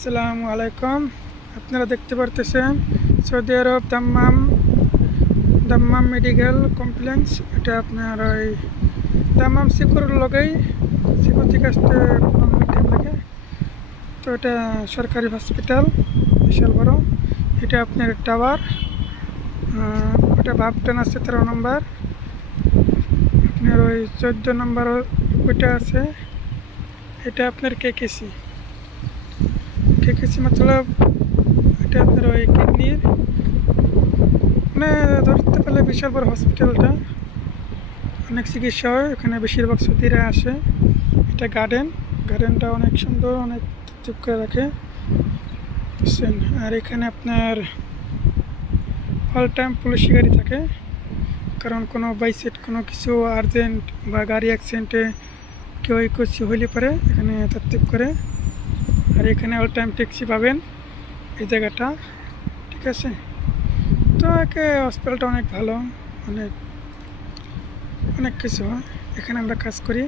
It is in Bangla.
আসসালামু আলাইকুম। আপনারা দেখতে পারতেছেন সৌদি আরব দাম্মাম মেডিকেল কমপ্লেক্স। এটা আপনার ওই দাম্মাম সিকুর লগেই সিকুর থেকে আসতে 15 মিনিট টাইম লাগে। তো এটা সরকারি হসপিটাল, বিশাল বড়। এটা আপনার টাওয়ার, ওটা ভাবটান আছে 13 নম্বর। আপনার ওই 14 নম্বর ওইটা আছে। এটা আপনার কেকেসি মতলব এটা আপনার ওই কিডনির মানে ধরতে পারলে বিশাল বড় হসপিটালটা। অনেক চিকিৎসা হয় এখানে, বেশিরভাগ সৌদিরা আসে। এটা গার্ডেনটা অনেক সুন্দর, অনেক চুপ করে রাখে বুঝছেন। আর এখানে আপনার অল টাইম পুলিশি গাড়ি থাকে, কারণ কোনো বাইসেট কোনো কিছু আর্জেন্ট বা গাড়ি অ্যাক্সিডেন্টে কেউ কিছু হইলে পারে এখানে তরতিব করে। আর এখানে অল টাইম ট্যাক্সি পাবেন এই জায়গাটা, ঠিক আছে। তো একে হসপিটালটা অনেক ভালো, অনেক অনেক কিছু হয়। এখানে আমরা কাজ করি।